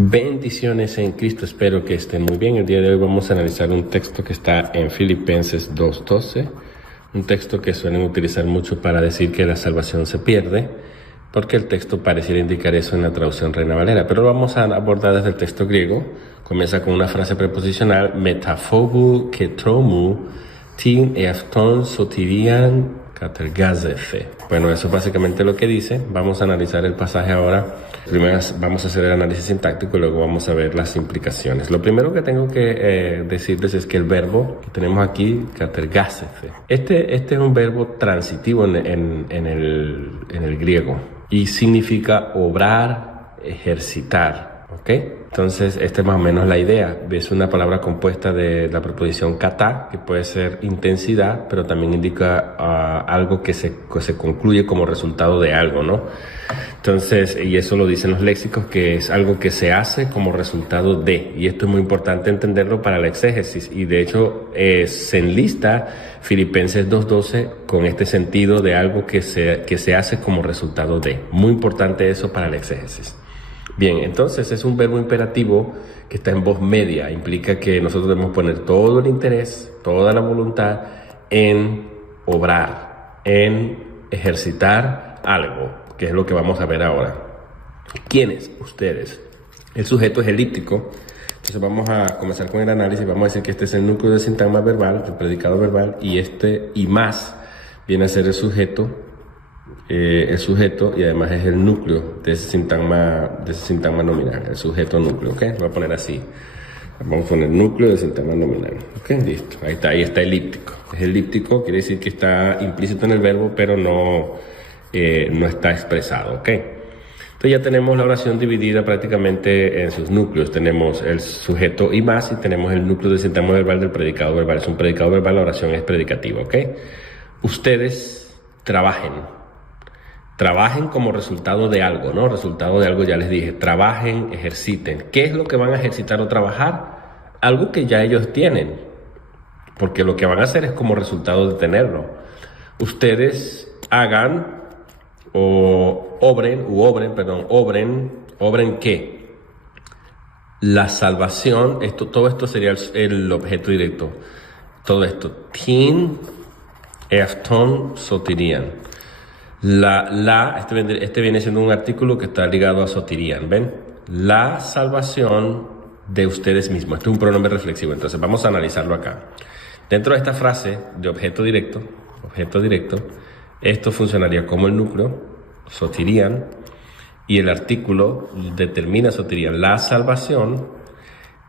Bendiciones en Cristo, espero que estén muy bien. El día de hoy vamos a analizar un texto que está en Filipenses 2:12, un texto que suelen utilizar mucho para decir que la salvación se pierde, porque el texto pareciera indicar eso en la traducción Reina Valera, pero lo vamos a abordar desde el texto griego. Comienza con una frase preposicional, metaphobou ketromou tin eafton sotirian katergazefe. Bueno, eso es básicamente lo que dice. Vamos a analizar el pasaje ahora. Primero vamos a hacer el análisis sintáctico y luego vamos a ver las implicaciones. Lo primero que tengo que decirles es que el verbo que tenemos aquí, katergazefe, este es un verbo transitivo en el griego y significa obrar, ejercitar. ¿Ok? Entonces, esta es más o menos la idea. Es una palabra compuesta de la preposición kata, que puede ser intensidad, pero también indica algo que se concluye como resultado de algo, ¿no? Entonces, y eso lo dicen los léxicos, que es algo que se hace como resultado de. Y esto es muy importante entenderlo para la exégesis. Y de hecho, se enlista Filipenses 2:12 con este sentido de algo que se hace como resultado de. Muy importante eso para la exégesis. Bien, entonces es un verbo imperativo que está en voz media. Implica que nosotros debemos poner todo el interés, toda la voluntad en obrar, en ejercitar algo, que es lo que vamos a ver ahora. ¿Quiénes? Ustedes. El sujeto es elíptico. Entonces vamos a comenzar con el análisis. Vamos a decir que este es el núcleo del sintagma verbal, el predicado verbal, y este y más viene a ser el sujeto y además es el núcleo de ese sintagma nominal, el sujeto núcleo, ¿ok? Lo voy a poner así. Vamos a poner núcleo de sintagma nominal, ¿ok? Listo. Ahí está elíptico. Es elíptico, quiere decir que está implícito en el verbo, pero no está expresado, ¿ok? Entonces ya tenemos la oración dividida prácticamente en sus núcleos. Tenemos el sujeto y más, y tenemos el núcleo del sintagma verbal del predicado verbal. Es un predicado verbal, la oración es predicativa, ¿ok? Ustedes trabajen como resultado de algo, ¿no? Resultado de algo, ya les dije, trabajen, ejerciten. ¿Qué es lo que van a ejercitar o trabajar? Algo que ya ellos tienen, porque lo que van a hacer es como resultado de tenerlo. Ustedes hagan obren ¿qué? La salvación, todo esto sería el objeto directo. Todo esto, tin, eafton, sotirian. Este viene siendo un artículo que está ligado a sotirian, ¿ven? La salvación de ustedes mismos. Este es un pronombre reflexivo, entonces vamos a analizarlo acá. Dentro de esta frase de objeto directo, esto funcionaría como el núcleo, sotirian, y el artículo determina sotirian, la salvación,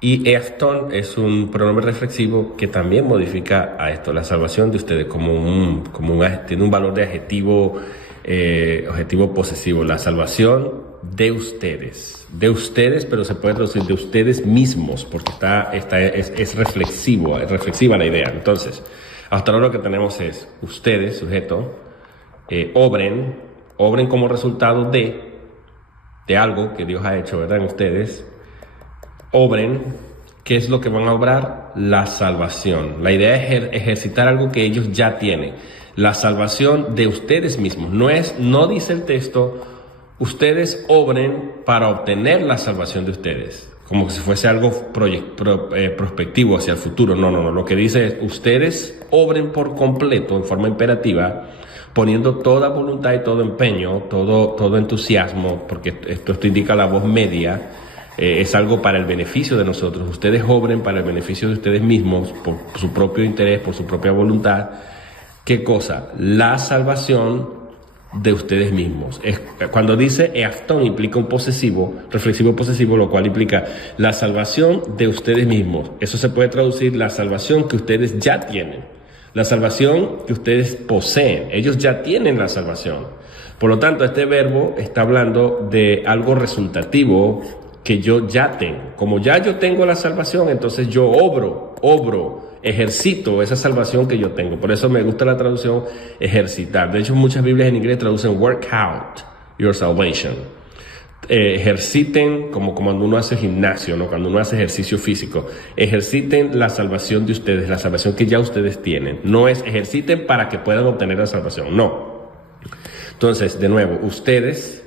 y eafton es un pronombre reflexivo que también modifica a esto, la salvación de ustedes, tiene un valor de adjetivo posesivo, la salvación de ustedes, pero se puede traducir de ustedes mismos, porque es reflexiva la idea. Entonces, hasta ahora lo que tenemos es ustedes, sujeto, obren como resultado de algo que Dios ha hecho, ¿verdad? En ustedes. Obren, ¿qué es lo que van a obrar? La salvación. La idea es ejercitar algo que ellos ya tienen. La salvación de ustedes mismos. No dice el texto, ustedes obren para obtener la salvación de ustedes, como si fuese algo prospectivo hacia el futuro. No. Lo que dice es, ustedes obren por completo, en forma imperativa, poniendo toda voluntad y todo empeño, todo entusiasmo, porque esto indica la voz media. Es algo para el beneficio de nosotros. Ustedes obren para el beneficio de ustedes mismos, por su propio interés, por su propia voluntad. ¿Qué cosa? La salvación de ustedes mismos. Cuando dice eafton implica un posesivo, reflexivo posesivo, lo cual implica la salvación de ustedes mismos. Eso se puede traducir la salvación que ustedes ya tienen, la salvación que ustedes poseen. Ellos ya tienen la salvación. Por lo tanto, este verbo está hablando de algo resultativo que yo ya tengo. Como ya yo tengo la salvación, entonces yo ejercito esa salvación que yo tengo. Por eso me gusta la traducción ejercitar. De hecho, muchas Biblias en inglés traducen work out your salvation. Ejerciten, como cuando uno hace gimnasio, ¿no? Cuando uno hace ejercicio físico. Ejerciten la salvación de ustedes, la salvación que ya ustedes tienen. No es ejerciten para que puedan obtener la salvación, no. Entonces, de nuevo, ustedes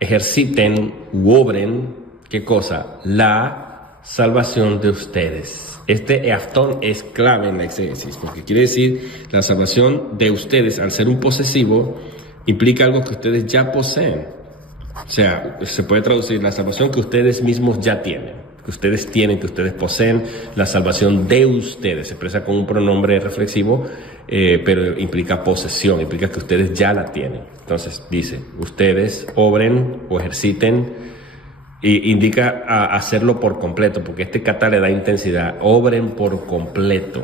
ejerciten u obren ¿qué cosa? La salvación de ustedes. Este eaftón es clave en la exégesis, porque quiere decir la salvación de ustedes, al ser un posesivo, implica algo que ustedes ya poseen. O sea, se puede traducir la salvación que ustedes mismos ya tienen, que ustedes poseen, la salvación de ustedes. Se expresa con un pronombre reflexivo, pero implica posesión, implica que ustedes ya la tienen. Entonces dice, ustedes obren o ejerciten, y indica hacerlo por completo, porque este kata le da intensidad. Obren por completo,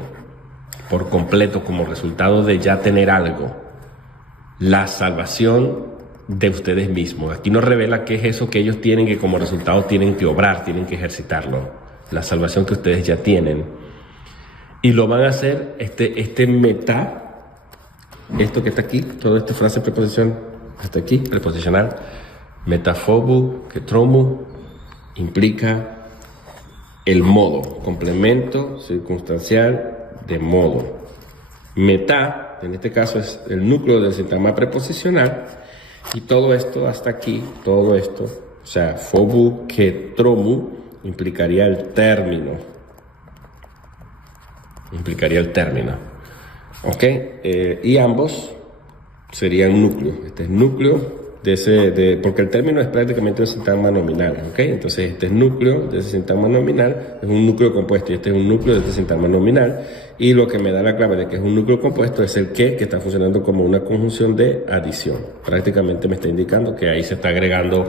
como resultado de ya tener algo. La salvación de ustedes mismos. Aquí nos revela qué es eso que ellos tienen, que como resultado tienen que obrar, tienen que ejercitarlo. La salvación que ustedes ya tienen. Y lo van a hacer, este meta, esto que está aquí, toda esta frase preposición, hasta aquí, preposicional, metafobu, que tromu, implica el modo, complemento circunstancial de modo. Meta, en este caso, es el núcleo del sintagma preposicional, y todo esto hasta aquí, todo esto, o sea, fobu que tromu, implicaría el término. ¿Ok? Y ambos serían núcleo. Este es núcleo porque el término es prácticamente un sintagma nominal, ¿ok? Entonces este es núcleo de ese sintagma nominal, es un núcleo compuesto, y este es un núcleo de este sintagma nominal, y lo que me da la clave de que es un núcleo compuesto es el que está funcionando como una conjunción de adición. Prácticamente me está indicando que ahí se está agregando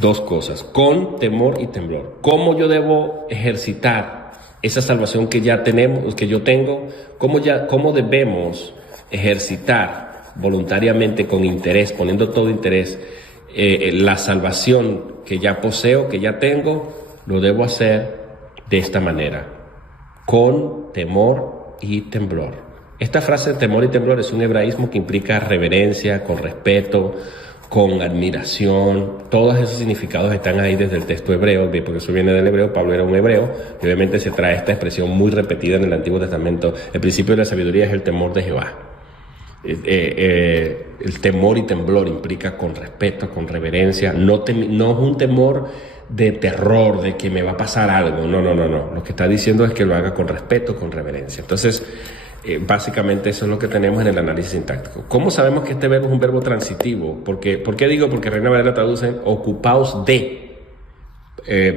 dos cosas, con temor y temblor. ¿Cómo yo debo ejercitar esa salvación que ya tenemos, que yo tengo? ¿Cómo debemos ejercitar voluntariamente, con interés, poniendo todo interés, la salvación que ya poseo, que ya tengo? Lo debo hacer de esta manera, con temor y temblor. Esta frase de temor y temblor es un hebraísmo que implica reverencia, con respeto, con admiración. Todos esos significados están ahí desde el texto hebreo, porque eso viene del hebreo. Pablo era un hebreo, y obviamente se trae esta expresión muy repetida en el Antiguo Testamento. El principio de la sabiduría es el temor de Jehová. El temor y temblor implica con respeto, con reverencia. No es un temor de terror, de que me va a pasar algo. No. Lo que está diciendo es que lo haga con respeto, con reverencia. Entonces, básicamente eso es lo que tenemos en el análisis sintáctico. ¿Cómo sabemos que este verbo es un verbo transitivo? ¿Por qué digo? Porque Reina Valera traduce ocupaos de,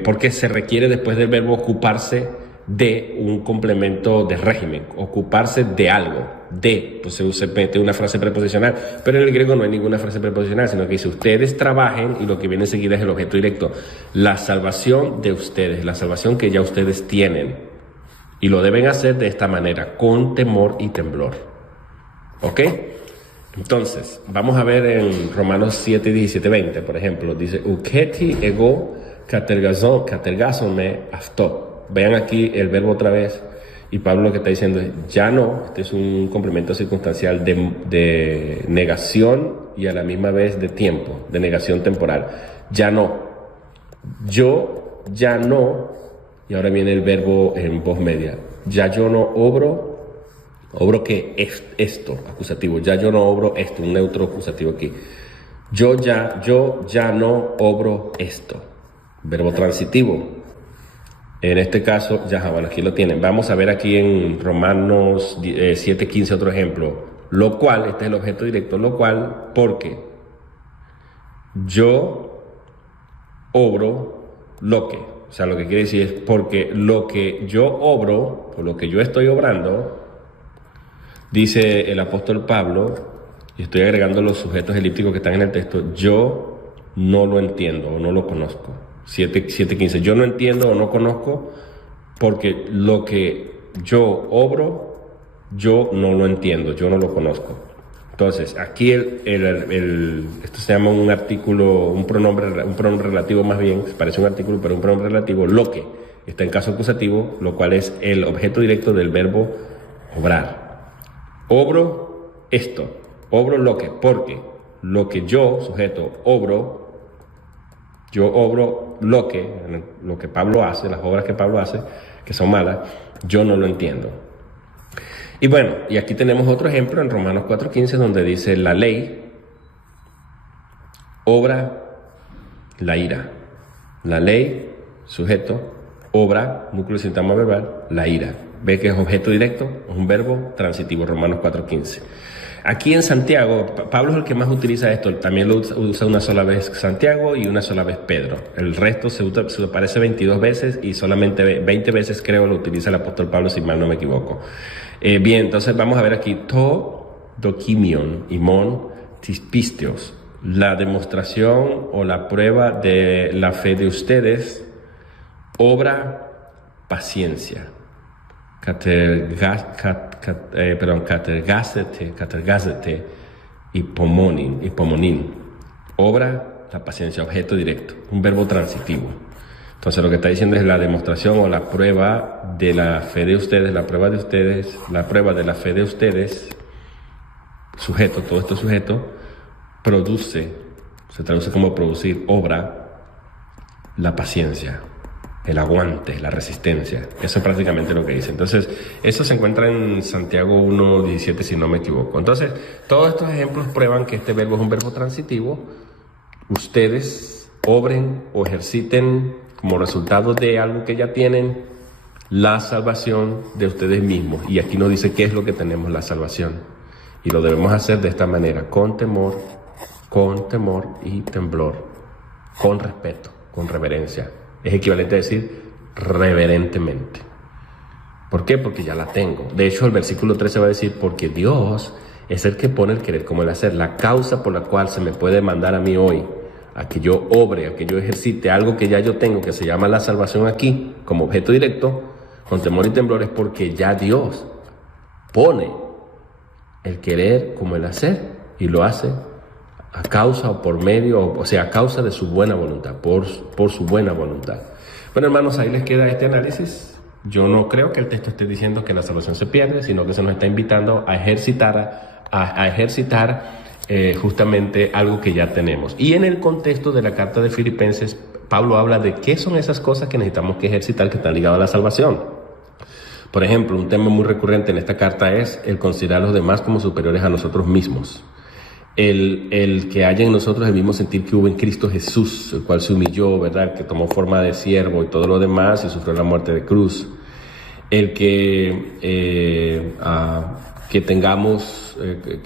porque se requiere después del verbo ocuparse de un complemento de régimen, ocuparse de algo, pues se mete una frase preposicional, pero en el griego no hay ninguna frase preposicional, sino que dice ustedes trabajen, y lo que viene enseguida es el objeto directo, la salvación de ustedes, la salvación que ya ustedes tienen, y lo deben hacer de esta manera, con temor y temblor. ¿Ok? Entonces, vamos a ver en Romanos 7, 17, 20, por ejemplo, dice uketi ego katergazome afto. Vean aquí el verbo otra vez, y Pablo lo que está diciendo es ya no. Este es un complemento circunstancial de negación y a la misma vez de tiempo, de negación temporal. Ya no. Yo ya no, y ahora viene el verbo en voz media. Ya yo no obro que esto, acusativo. Ya yo no obro esto, un neutro acusativo aquí. Yo ya no obro esto. Verbo transitivo. En este caso, bueno, aquí lo tienen. Vamos a ver aquí en Romanos 7:15 otro ejemplo. Lo cual, este es el objeto directo, lo cual, porque yo obro lo que. O sea, lo que quiere decir es porque lo que yo obro, por lo que yo estoy obrando, dice el apóstol Pablo, y estoy agregando los sujetos elípticos que están en el texto, yo no lo entiendo o no lo conozco. 7:15. Yo no entiendo o no conozco porque lo que yo obro, yo no lo entiendo, yo no lo conozco. Entonces, aquí esto se llama un artículo, un pronombre relativo más bien, parece un artículo, pero un pronombre relativo, lo que está en caso acusativo, lo cual es el objeto directo del verbo obrar. Obro esto, obro lo que, porque lo que yo, sujeto, obro, yo obro lo que Pablo hace, las obras que Pablo hace, que son malas, yo no lo entiendo. Y bueno, y aquí tenemos otro ejemplo en Romanos 4:15, donde dice la ley obra la ira. La ley sujeto, obra, núcleo de sintagma verbal, la ira. Ve que es objeto directo, es un verbo transitivo, Romanos 4:15. Aquí en Santiago, Pablo es el que más utiliza esto, también lo usa una sola vez Santiago y una sola vez Pedro. El resto se aparece 22 veces y solamente 20 veces creo lo utiliza el apóstol Pablo, si mal no me equivoco. Bien, entonces vamos a ver aquí, to dokimion y mon tispisteos, la demostración o la prueba de la fe de ustedes, obra paciencia. Catergásete y pomonin. Obra, la paciencia, objeto directo, un verbo transitivo. Entonces lo que está diciendo es la demostración o la prueba de la fe de ustedes, la prueba de la fe de ustedes, sujeto, todo esto sujeto, produce, se traduce como producir, obra, la paciencia, el aguante, la resistencia. Eso es prácticamente lo que dice. Entonces, eso se encuentra en Santiago 1:17, si no me equivoco. Entonces, todos estos ejemplos prueban que este verbo es un verbo transitivo. Ustedes obren o ejerciten como resultado de algo que ya tienen la salvación de ustedes mismos. Y aquí nos dice qué es lo que tenemos, la salvación. Y lo debemos hacer de esta manera, con temor y temblor, con respeto, con reverencia. Es equivalente a decir reverentemente. ¿Por qué? Porque ya la tengo. De hecho, el versículo 13 va a decir, porque Dios es el que pone el querer como el hacer. La causa por la cual se me puede mandar a mí hoy a que yo obre, a que yo ejercite algo que ya yo tengo, que se llama la salvación aquí, como objeto directo, con temor y temblor, es porque ya Dios pone el querer como el hacer y lo hace a causa o por medio, o sea, a causa de su buena voluntad, por su buena voluntad. Bueno, hermanos, ahí les queda este análisis. Yo no creo que el texto esté diciendo que la salvación se pierde, sino que se nos está invitando a ejercitar, justamente algo que ya tenemos. Y en el contexto de la carta de Filipenses, Pablo habla de qué son esas cosas que necesitamos que ejercitar que están ligadas a la salvación. Por ejemplo, un tema muy recurrente en esta carta es el considerar a los demás como superiores a nosotros mismos. El que haya en nosotros el mismo sentir que hubo en Cristo Jesús, el cual se humilló, ¿verdad? El que tomó forma de siervo y todo lo demás y sufrió la muerte de cruz. El que tengamos,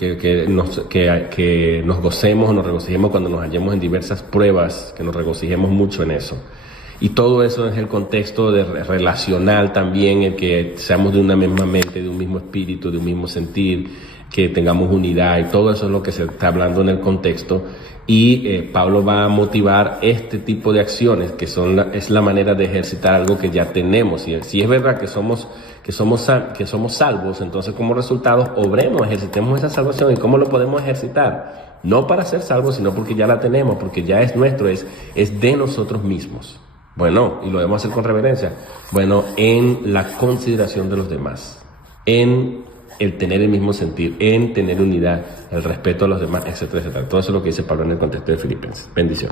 que nos gocemos o nos regocijemos cuando nos hallemos en diversas pruebas, que nos regocijemos mucho en eso. Y todo eso es el contexto relacional también, el que seamos de una misma mente, de un mismo espíritu, de un mismo sentir, que tengamos unidad, y todo eso es lo que se está hablando en el contexto. Y Pablo va a motivar este tipo de acciones, que es la manera de ejercitar algo que ya tenemos. Y si es verdad que somos salvos, entonces como resultado obremos, ejercitemos esa salvación. ¿Y cómo lo podemos ejercitar? No para ser salvos, sino porque ya la tenemos, porque ya es nuestro, es de nosotros mismos. Bueno, y lo debemos hacer con reverencia. Bueno, en la consideración de los demás, en el tener el mismo sentir, en tener unidad, el respeto a los demás, etcétera, etcétera. Todo eso es lo que dice Pablo en el contexto de Filipenses. Bendiciones.